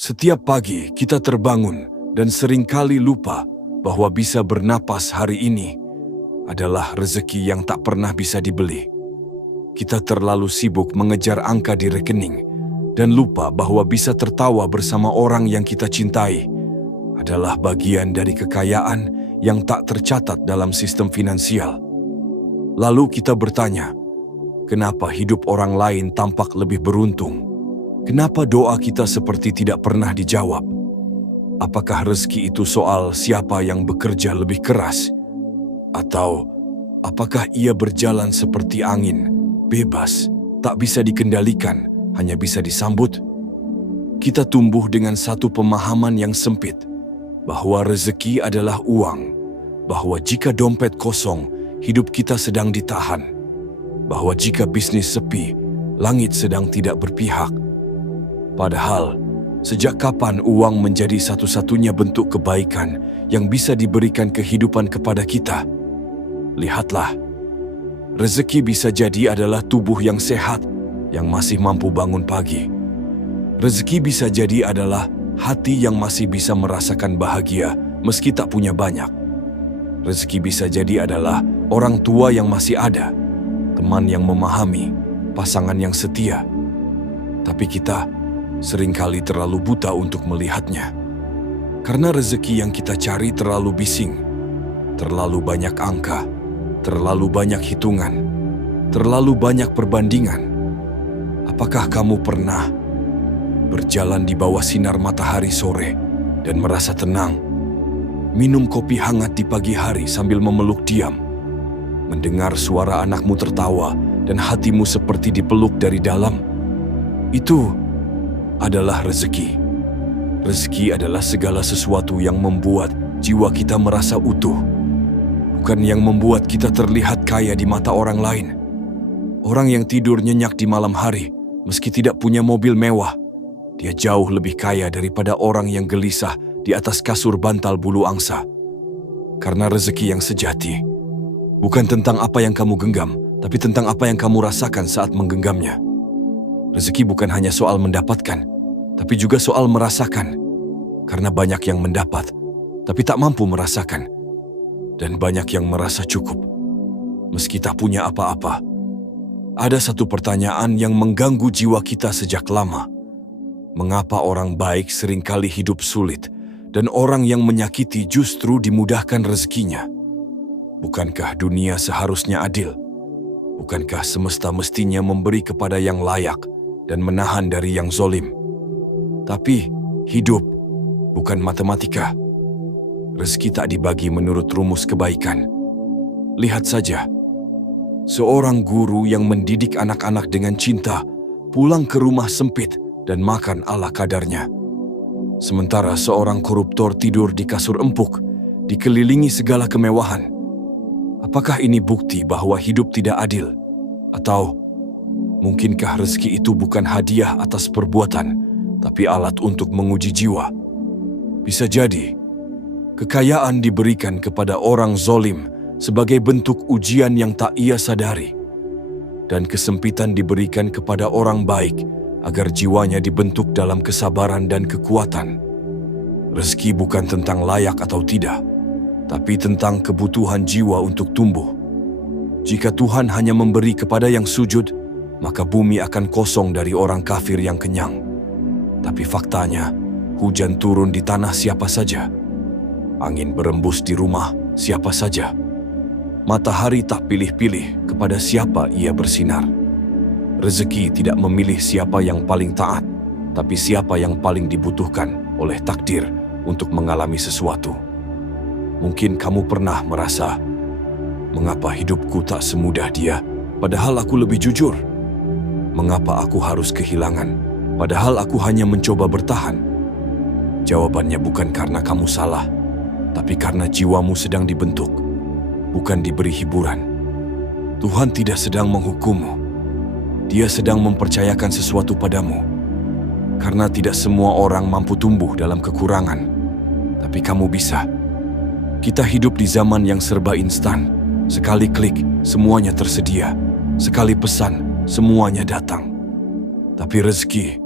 Setiap pagi kita terbangun dan seringkali lupa bahwa bisa bernapas hari ini adalah rezeki yang tak pernah bisa dibeli. Kita terlalu sibuk mengejar angka di rekening dan lupa bahwa bisa tertawa bersama orang yang kita cintai adalah bagian dari kekayaan yang tak tercatat dalam sistem finansial. Lalu kita bertanya, kenapa hidup orang lain tampak lebih beruntung? Kenapa doa kita seperti tidak pernah dijawab? Apakah rezeki itu soal siapa yang bekerja lebih keras? Atau apakah ia berjalan seperti angin, bebas, tak bisa dikendalikan, hanya bisa disambut? Kita tumbuh dengan satu pemahaman yang sempit, bahwa rezeki adalah uang, bahwa jika dompet kosong, hidup kita sedang ditahan, bahwa jika bisnis sepi, langit sedang tidak berpihak. Padahal, sejak kapan uang menjadi satu-satunya bentuk kebaikan yang bisa diberikan kehidupan kepada kita? Lihatlah, rezeki bisa jadi adalah tubuh yang sehat, yang masih mampu bangun pagi. Rezeki bisa jadi adalah hati yang masih bisa merasakan bahagia meski tak punya banyak. Rezeki bisa jadi adalah orang tua yang masih ada, teman yang memahami, pasangan yang setia. Tapi kita seringkali terlalu buta untuk melihatnya. Karena rezeki yang kita cari terlalu bising, terlalu banyak angka, terlalu banyak hitungan, terlalu banyak perbandingan. Apakah kamu pernah berjalan di bawah sinar matahari sore dan merasa tenang? Minum kopi hangat di pagi hari sambil memeluk diam, mendengar suara anakmu tertawa dan hatimu seperti dipeluk dari dalam? Itu adalah rezeki. Rezeki adalah segala sesuatu yang membuat jiwa kita merasa utuh, bukan yang membuat kita terlihat kaya di mata orang lain. Orang yang tidur nyenyak di malam hari, meski tidak punya mobil mewah, dia jauh lebih kaya daripada orang yang gelisah di atas kasur bantal bulu angsa. Karena rezeki yang sejati bukan tentang apa yang kamu genggam, tapi tentang apa yang kamu rasakan saat menggenggamnya. Rezeki bukan hanya soal mendapatkan, tapi juga soal merasakan. Karena banyak yang mendapat, tapi tak mampu merasakan. Dan banyak yang merasa cukup, meski tak punya apa-apa. Ada satu pertanyaan yang mengganggu jiwa kita sejak lama. Mengapa orang baik seringkali hidup sulit, dan orang yang menyakiti justru dimudahkan rezekinya? Bukankah dunia seharusnya adil? Bukankah semesta mestinya memberi kepada yang layak dan menahan dari yang zolim? Tapi hidup bukan matematika. Rezeki tak dibagi menurut rumus kebaikan. Lihat saja, seorang guru yang mendidik anak-anak dengan cinta pulang ke rumah sempit dan makan ala kadarnya. Sementara seorang koruptor tidur di kasur empuk, dikelilingi segala kemewahan. Apakah ini bukti bahwa hidup tidak adil? Atau mungkinkah rezeki itu bukan hadiah atas perbuatan, tapi alat untuk menguji jiwa? Bisa jadi, kekayaan diberikan kepada orang zolim sebagai bentuk ujian yang tak ia sadari. Dan kesempitan diberikan kepada orang baik agar jiwanya dibentuk dalam kesabaran dan kekuatan. Rezeki bukan tentang layak atau tidak, tapi tentang kebutuhan jiwa untuk tumbuh. Jika Tuhan hanya memberi kepada yang sujud, maka bumi akan kosong dari orang kafir yang kenyang. Tapi faktanya, hujan turun di tanah siapa saja. Angin berembus di rumah siapa saja. Matahari tak pilih-pilih kepada siapa ia bersinar. Rezeki tidak memilih siapa yang paling taat, tapi siapa yang paling dibutuhkan oleh takdir untuk mengalami sesuatu. Mungkin kamu pernah merasa, mengapa hidupku tak semudah dia, padahal aku lebih jujur? Mengapa aku harus kehilangan, padahal aku hanya mencoba bertahan? Jawabannya bukan karena kamu salah, tapi karena jiwamu sedang dibentuk, bukan diberi hiburan. Tuhan tidak sedang menghukummu. Dia sedang mempercayakan sesuatu padamu. Karena tidak semua orang mampu tumbuh dalam kekurangan, tapi kamu bisa. Kita hidup di zaman yang serba instan. Sekali klik, semuanya tersedia. Sekali pesan, semuanya datang. Tapi rezeki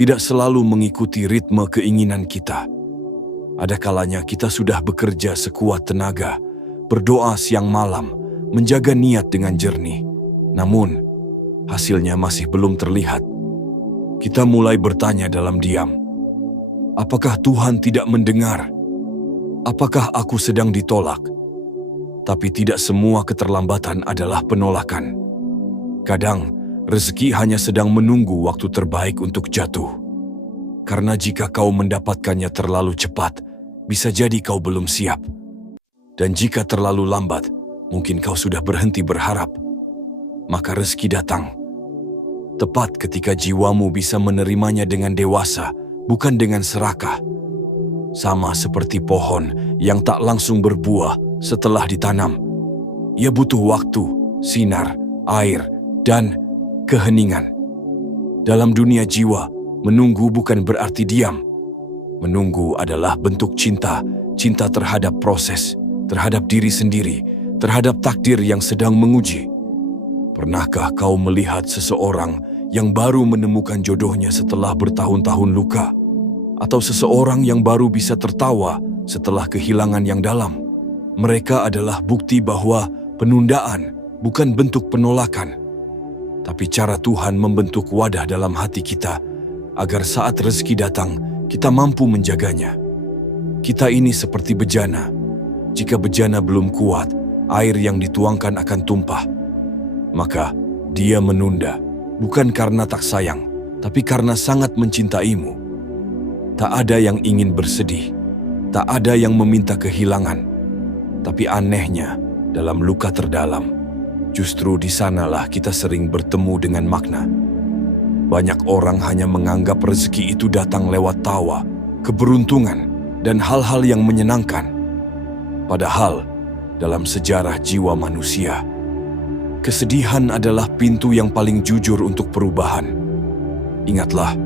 tidak selalu mengikuti ritme keinginan kita. Ada kalanya kita sudah bekerja sekuat tenaga, berdoa siang malam, menjaga niat dengan jernih. Namun, hasilnya masih belum terlihat. Kita mulai bertanya dalam diam, apakah Tuhan tidak mendengar? Apakah aku sedang ditolak? Tapi tidak semua keterlambatan adalah penolakan. Kadang, rezeki hanya sedang menunggu waktu terbaik untuk jatuh. Karena jika kau mendapatkannya terlalu cepat, bisa jadi kau belum siap. Dan jika terlalu lambat, mungkin kau sudah berhenti berharap. Maka rezeki datang. Tepat ketika jiwamu bisa menerimanya dengan dewasa, bukan dengan serakah. Sama seperti pohon yang tak langsung berbuah setelah ditanam. Ia butuh waktu, sinar, air, dan keheningan. Dalam dunia jiwa, menunggu bukan berarti diam. Menunggu adalah bentuk cinta, cinta terhadap proses, terhadap diri sendiri, terhadap takdir yang sedang menguji. Pernahkah kau melihat seseorang yang baru menemukan jodohnya setelah bertahun-tahun luka? Atau seseorang yang baru bisa tertawa setelah kehilangan yang dalam? Mereka adalah bukti bahwa penundaan bukan bentuk penolakan, tapi cara Tuhan membentuk wadah dalam hati kita, agar saat rezeki datang, kita mampu menjaganya. Kita ini seperti bejana. Jika bejana belum kuat, air yang dituangkan akan tumpah. Maka, dia menunda, bukan karena tak sayang, tapi karena sangat mencintaimu. Tak ada yang ingin bersedih, tak ada yang meminta kehilangan. Tapi anehnya, dalam luka terdalam, justru di sanalah kita sering bertemu dengan makna. Banyak orang hanya menganggap rezeki itu datang lewat tawa, keberuntungan, dan hal-hal yang menyenangkan. Padahal, dalam sejarah jiwa manusia, kesedihan adalah pintu yang paling jujur untuk perubahan. Ingatlah,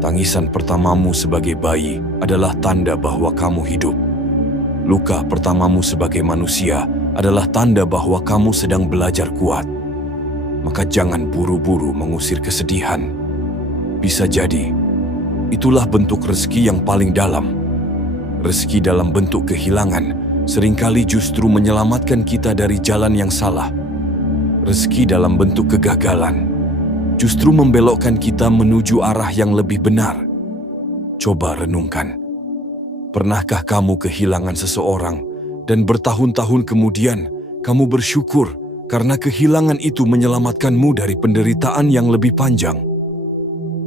tangisan pertamamu sebagai bayi adalah tanda bahwa kamu hidup. Luka pertamamu sebagai manusia adalah tanda bahwa kamu sedang belajar kuat. Maka jangan buru-buru mengusir kesedihan. Bisa jadi, itulah bentuk rezeki yang paling dalam. Rezeki dalam bentuk kehilangan seringkali justru menyelamatkan kita dari jalan yang salah. Rezeki dalam bentuk kegagalan justru membelokkan kita menuju arah yang lebih benar. Coba renungkan. Pernahkah kamu kehilangan seseorang dan bertahun-tahun kemudian kamu bersyukur karena kehilangan itu menyelamatkanmu dari penderitaan yang lebih panjang?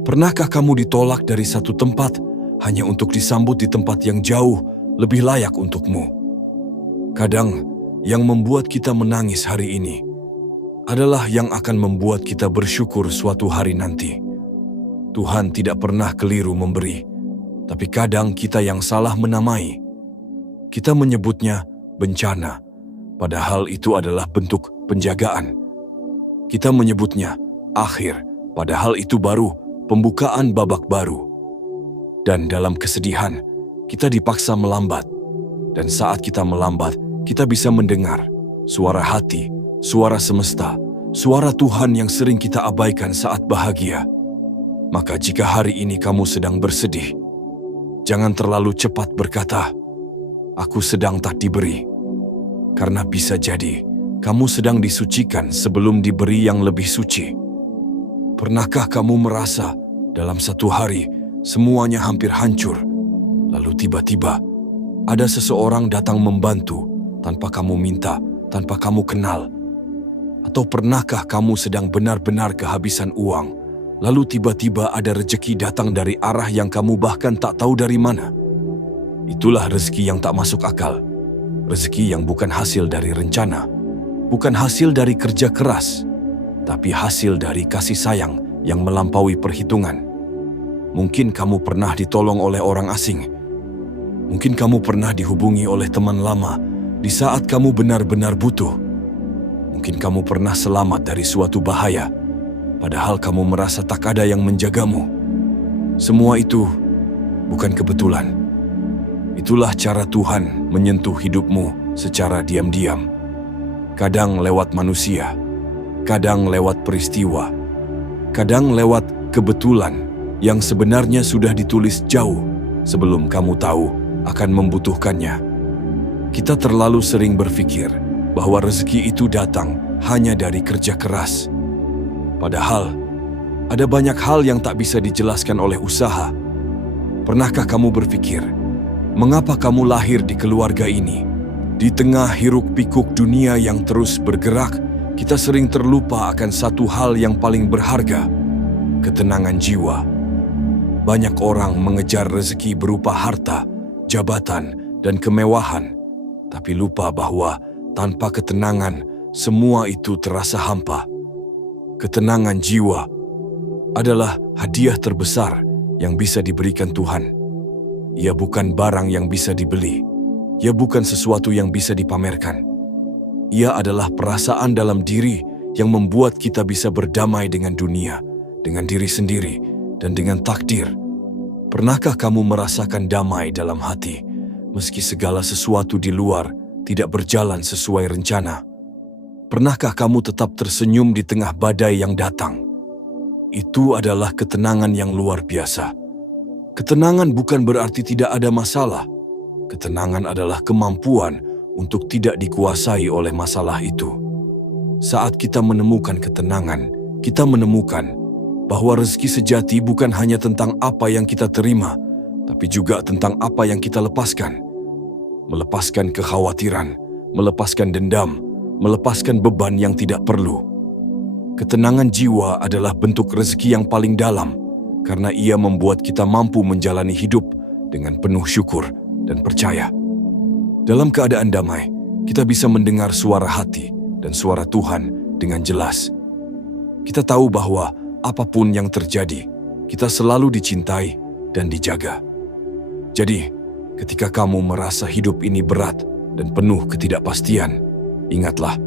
Pernahkah kamu ditolak dari satu tempat hanya untuk disambut di tempat yang jauh lebih layak untukmu? Kadang, yang membuat kita menangis hari ini adalah yang akan membuat kita bersyukur suatu hari nanti. Tuhan tidak pernah keliru memberi, tapi kadang kita yang salah menamai. Kita menyebutnya bencana, padahal itu adalah bentuk penjagaan. Kita menyebutnya akhir, padahal itu baru pembukaan babak baru. Dan dalam kesedihan, kita dipaksa melambat. Dan saat kita melambat, kita bisa mendengar suara hati, suara semesta, suara Tuhan yang sering kita abaikan saat bahagia. Maka jika hari ini kamu sedang bersedih, jangan terlalu cepat berkata, "Aku sedang tak diberi." Karena bisa jadi, kamu sedang disucikan sebelum diberi yang lebih suci. Pernahkah kamu merasa dalam satu hari semuanya hampir hancur, lalu tiba-tiba ada seseorang datang membantu tanpa kamu minta, tanpa kamu kenal? Atau pernahkah kamu sedang benar-benar kehabisan uang, lalu tiba-tiba ada rezeki datang dari arah yang kamu bahkan tak tahu dari mana? Itulah rezeki yang tak masuk akal. Rezeki yang bukan hasil dari rencana, bukan hasil dari kerja keras, tapi hasil dari kasih sayang yang melampaui perhitungan. Mungkin kamu pernah ditolong oleh orang asing. Mungkin kamu pernah dihubungi oleh teman lama di saat kamu benar-benar butuh. Mungkin kamu pernah selamat dari suatu bahaya, padahal kamu merasa tak ada yang menjagamu. Semua itu bukan kebetulan. Itulah cara Tuhan menyentuh hidupmu secara diam-diam. Kadang lewat manusia, kadang lewat peristiwa, kadang lewat kebetulan, yang sebenarnya sudah ditulis jauh sebelum kamu tahu akan membutuhkannya. Kita terlalu sering berpikir bahwa rezeki itu datang hanya dari kerja keras. Padahal, ada banyak hal yang tak bisa dijelaskan oleh usaha. Pernahkah kamu berpikir, mengapa kamu lahir di keluarga ini? Di tengah hiruk-pikuk dunia yang terus bergerak, kita sering terlupa akan satu hal yang paling berharga, ketenangan jiwa. Banyak orang mengejar rezeki berupa harta, jabatan, dan kemewahan, tapi lupa bahwa tanpa ketenangan, semua itu terasa hampa. Ketenangan jiwa adalah hadiah terbesar yang bisa diberikan Tuhan. Ia bukan barang yang bisa dibeli. Ia bukan sesuatu yang bisa dipamerkan. Ia adalah perasaan dalam diri yang membuat kita bisa berdamai dengan dunia, dengan diri sendiri, dan dengan takdir. Pernahkah kamu merasakan damai dalam hati, meski segala sesuatu di luar tidak berjalan sesuai rencana? Pernahkah kamu tetap tersenyum di tengah badai yang datang? Itu adalah ketenangan yang luar biasa. Ketenangan bukan berarti tidak ada masalah. Ketenangan adalah kemampuan untuk tidak dikuasai oleh masalah itu. Saat kita menemukan ketenangan, kita menemukan bahwa rezeki sejati bukan hanya tentang apa yang kita terima, tapi juga tentang apa yang kita lepaskan. Melepaskan kekhawatiran, melepaskan dendam, melepaskan beban yang tidak perlu. Ketenangan jiwa adalah bentuk rezeki yang paling dalam, karena ia membuat kita mampu menjalani hidup dengan penuh syukur dan percaya. Dalam keadaan damai, kita bisa mendengar suara hati dan suara Tuhan dengan jelas. Kita tahu bahwa apapun yang terjadi, kita selalu dicintai dan dijaga. Jadi, ketika kamu merasa hidup ini berat dan penuh ketidakpastian, ingatlah,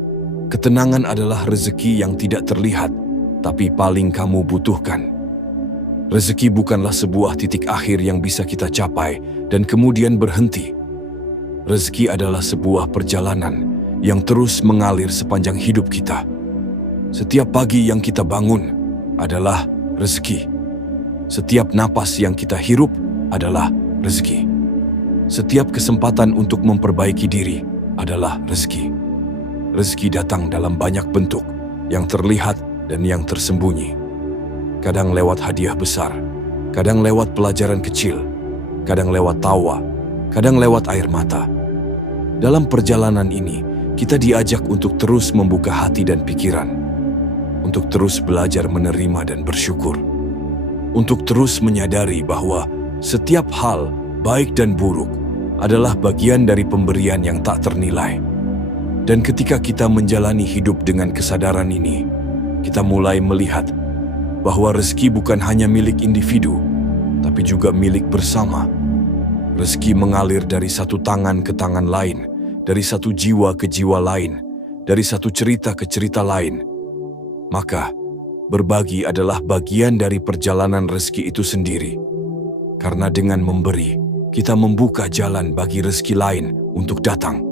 ketenangan adalah rezeki yang tidak terlihat, tapi paling kamu butuhkan. Rezeki bukanlah sebuah titik akhir yang bisa kita capai dan kemudian berhenti. Rezeki adalah sebuah perjalanan yang terus mengalir sepanjang hidup kita. Setiap pagi yang kita bangun adalah rezeki. Setiap napas yang kita hirup adalah rezeki. Setiap kesempatan untuk memperbaiki diri adalah rezeki. Rezeki datang dalam banyak bentuk, yang terlihat dan yang tersembunyi. Kadang lewat hadiah besar, kadang lewat pelajaran kecil, kadang lewat tawa, kadang lewat air mata. Dalam perjalanan ini, kita diajak untuk terus membuka hati dan pikiran, untuk terus belajar menerima dan bersyukur, untuk terus menyadari bahwa setiap hal, baik dan buruk, adalah bagian dari pemberian yang tak ternilai. Dan ketika kita menjalani hidup dengan kesadaran ini, kita mulai melihat bahwa rezeki bukan hanya milik individu, tapi juga milik bersama. Rezeki mengalir dari satu tangan ke tangan lain, dari satu jiwa ke jiwa lain, dari satu cerita ke cerita lain. Maka, berbagi adalah bagian dari perjalanan rezeki itu sendiri. Karena dengan memberi, kita membuka jalan bagi rezeki lain untuk datang.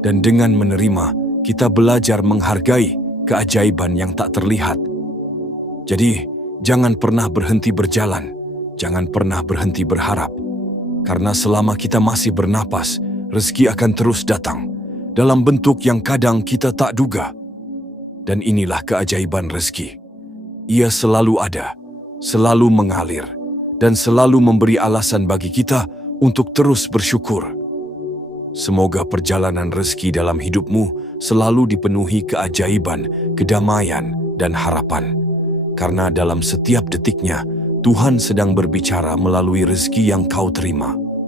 Dan dengan menerima, kita belajar menghargai keajaiban yang tak terlihat. Jadi, jangan pernah berhenti berjalan, jangan pernah berhenti berharap. Karena selama kita masih bernapas, rezeki akan terus datang, dalam bentuk yang kadang kita tak duga. Dan inilah keajaiban rezeki. Ia selalu ada, selalu mengalir, dan selalu memberi alasan bagi kita untuk terus bersyukur. Semoga perjalanan rezeki dalam hidupmu selalu dipenuhi keajaiban, kedamaian, dan harapan. Karena dalam setiap detiknya, Tuhan sedang berbicara melalui rezeki yang kau terima.